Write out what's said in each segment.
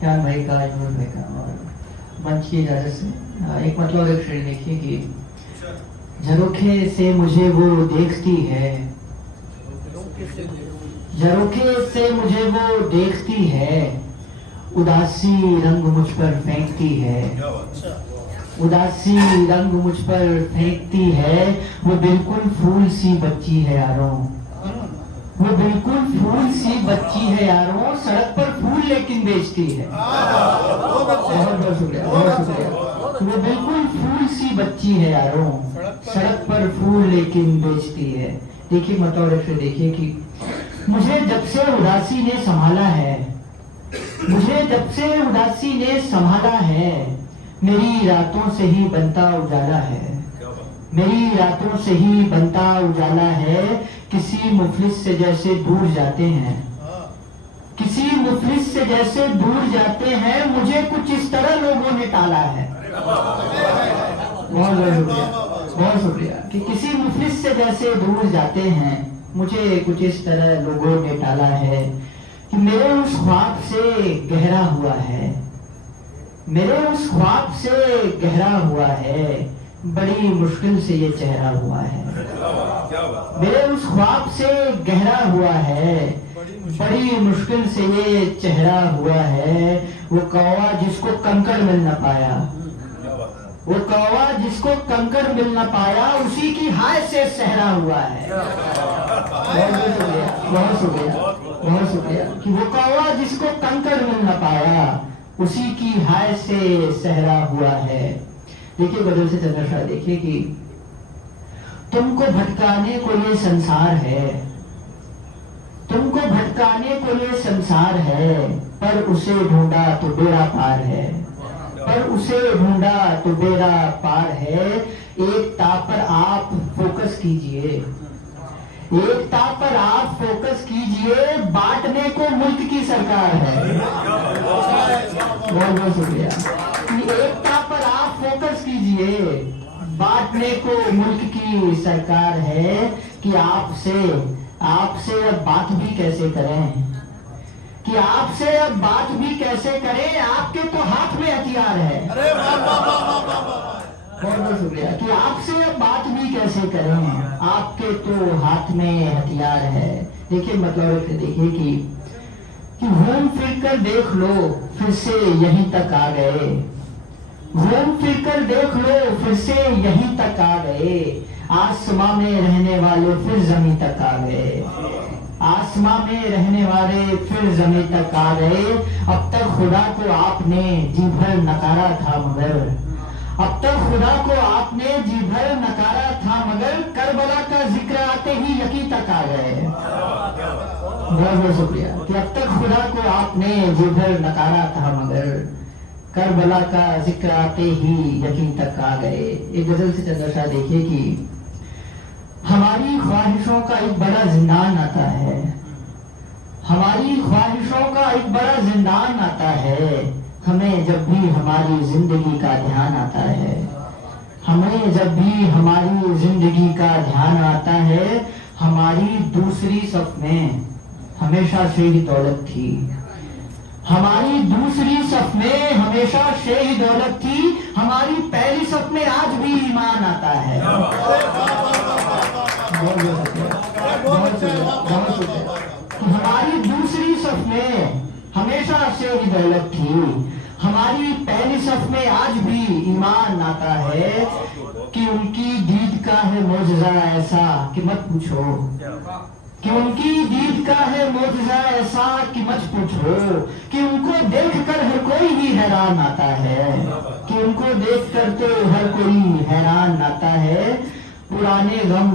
ज्ञान भाई का, नूर भाई का और मंच की इजाजत से एक मतलब और एक शेर देखिए कि झरोखे से मुझे वो देखती है, झरोखे से मुझे वो देखती है, उदासी रंग मुझ पर फेंकती है, उदासी रंग मुझ पर फेंकती है, वो बिल्कुल फूल सी बच्ची है यारों, वो बिल्कुल फूल सी बच्ची है यारों, सड़क पर फूल लेकिन बेचती है। बहुत बहुत शुक्रिया, बहुत शुक्रिया। वो बिल्कुल फूल सी बच्ची है यारों, सड़क पर फूल लेकिन बेचती है। देखिए मतलब से देखिए कि मुझे जब से उदासी ने संभाला है, मुझे जब से उदासी ने संभाला है, मेरी रातों से ही बनता उजाला है, मेरी रातों से ही बनता उजाला है। किसी मुफलिस से जैसे दूर जाते हैं, किसी मुफलिस से जैसे दूर जाते हैं, मुझे कुछ इस तरह लोगों ने टाला है। बहुत बहुत शुक्रिया, बहुत शुक्रिया कि किसी मुफलिस से जैसे दूर जाते हैं, मुझे कुछ इस तरह लोगों ने टाला है कि मेरे उस ख्वाब से गहरा हुआ है, मेरे उस ख्वाब से गहरा हुआ है, बड़ी मुश्किल से ये चेहरा हुआ है, मेरे उस ख्वाब से गहरा हुआ है, बड़ी मुश्किल से ये चेहरा हुआ है। वो कौवा जिसको कंकड़ मिल न पाया, वो कौवा जिसको कंकड़ मिल न पाया, उसी की हाय से सहरा हुआ है। बहुत शुक्रिया, बहुत शुक्रिया, बहुत शुक्रिया कि वो कौवा जिसको कंकड़ मिल न पाया, उसी की हाय से सहरा हुआ है। देखिए बदल से चंद्रशा, देखिए कि तुमको भटकाने को ये संसार है, तुमको भटकाने को ये संसार है, पर उसे ढूंढा तो बेड़ा पार है, पर उसे ढूंढा तो बेड़ा पार है। एकता पर आप फोकस कीजिए, एकता पर आप फोकस कीजिए, बांटने को मुल्क की सरकार है। बहुत बहुत शुक्रिया। एकता पर आप फोकस कीजिए, बांटने को मुल्क की सरकार है। कि आपसे अब बात भी कैसे करें, कि आपसे अब बात भी कैसे करें, आपके तो हाथ में हथियार है। बहुत बहुत शुक्रिया कि आपसे अब बात भी कैसे करें, आपके तो हाथ में हथियार है। देखिए मतलब देखिए कि घूम फिर कर देख लो फिर से यहीं तक आ गए, घूम फिर कर देख लो फिर से यहीं तक आ गए, आसमां में रहने वाले फिर जमीन तक आ गए, आसमां में रहने वाले फिर जमीन तक आ गए। अब तक खुदा को आपने जी भर नकारा था मगर, अब तक खुदा को आपने जी भर नकारा था मगर, करबला का जिक्र आते ही यकीन तक आ गए। बहुत बहुत शुक्रिया कि अब तक खुदा को आपने जी भर नकारा था मगर, करबला का जिक्र आते ही यकीन तक आ गए। एक गजल से चंद्रशा देखिए कि हमारी ख्वाहिशों का एक बड़ा जिंदान आता है, हमारी ख्वाहिशों का एक बड़ा जिंदान आता है, हमें जब भी हमारी जिंदगी का ध्यान आता है, हमें जब भी हमारी जिंदगी का ध्यान आता है। हमारी दूसरी सफ में हमेशा से ही दौलत थी, हमारी दूसरी सफ में हमेशा से ही दौलत थी, हमारी पहली सफ में आज भी ईमान आता है। हमारी दूसरी सफ में हमेशा से ही दौलत थी, हमारी पहली सफ में आज भी ईमान आता है। कि उनकी दीद का है मौजज़ा ऐसा कि मत पूछो, कि उनकी दीद का है मौजज़ा ऐसा कि मत पूछो, कि उनको देखकर हर कोई ही हैरान आता है, कि उनको देखकर तो हर कोई हैरान आता है। पुराने गम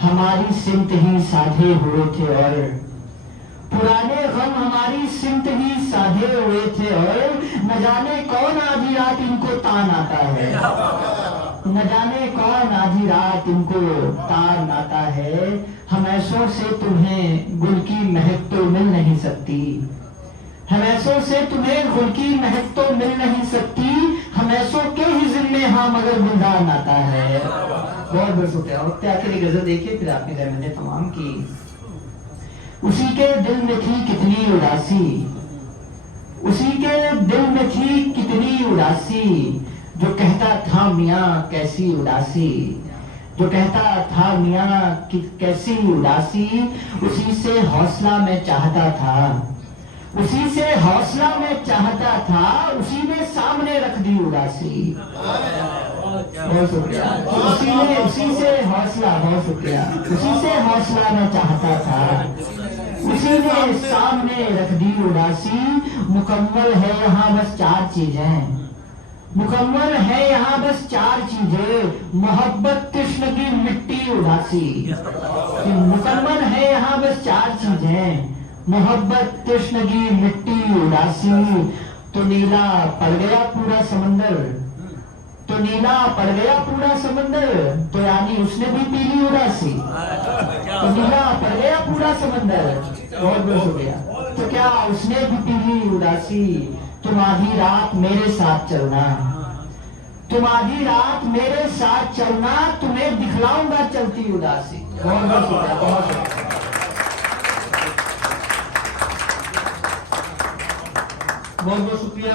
हमारी सिमत ही साधे हुए थे और, पुराने गम हमारी सिमत ही साधे हुए थे और, न जाने कौन आधी रात इनको तान आता है, न जाने कौन आधी रात इनको तान आता है। हम ऐसों से तुम्हें गुल की महक तो मिल नहीं सकती, हम ऐसों से तुम्हें गुल की महक तो मिल नहीं सकती, हम ऐसों के ही जिम्मे हाँ मगर गुलदान आता है। बहुत बहुत शुक्रिया। और आखिरी गजल देखिए फिर आपने रहमत तमाम की। उसी के दिल में थी कितनी उदासी, उसी के दिल में थी कितनी उदासी, जो कहता था मियाँ कैसी उदासी, जो कहता था मियाँ कि कैसी उदासी, उसी से हौसला मैं चाहता था, उसी से हौसला मैं चाहता था, उसी ने सामने रख दी उदासी। बहुत शुक्रिया। उसी से हौसला, बहुत शुक्रिया। उसी से हौसला मैं चाहता था, उसी ने सामने रख दी उदासी। मुकम्मल है यहाँ बस 4 चीजें, मुकम्मल है यहाँ बस 4 चीजें, मोहब्बत कृष्ण की मिट्टी उदासी। मुकम्मल है यहाँ बस 4 चीजें, मोहब्बत कृष्ण की मिट्टी उदासी। तो नीला पड़ गया पूरा समंदर, तो नीला पड़ गया पूरा समंदर, तो यानी उसने भी पीली उदासी। तो नीला पड़ गया पूरा समंदर, बहुत बहुत शुक्रिया। तो क्या उसने भी पीली उदासी। तुम आधी रात मेरे साथ चलना, तुम आधी रात मेरे साथ चलना, तुम्हें दिखलाऊंगा चलती उदासी। बहुत बहुत शुक्रिया, बहुत शुक्रिया। बहुत बहुत शुक्रिया।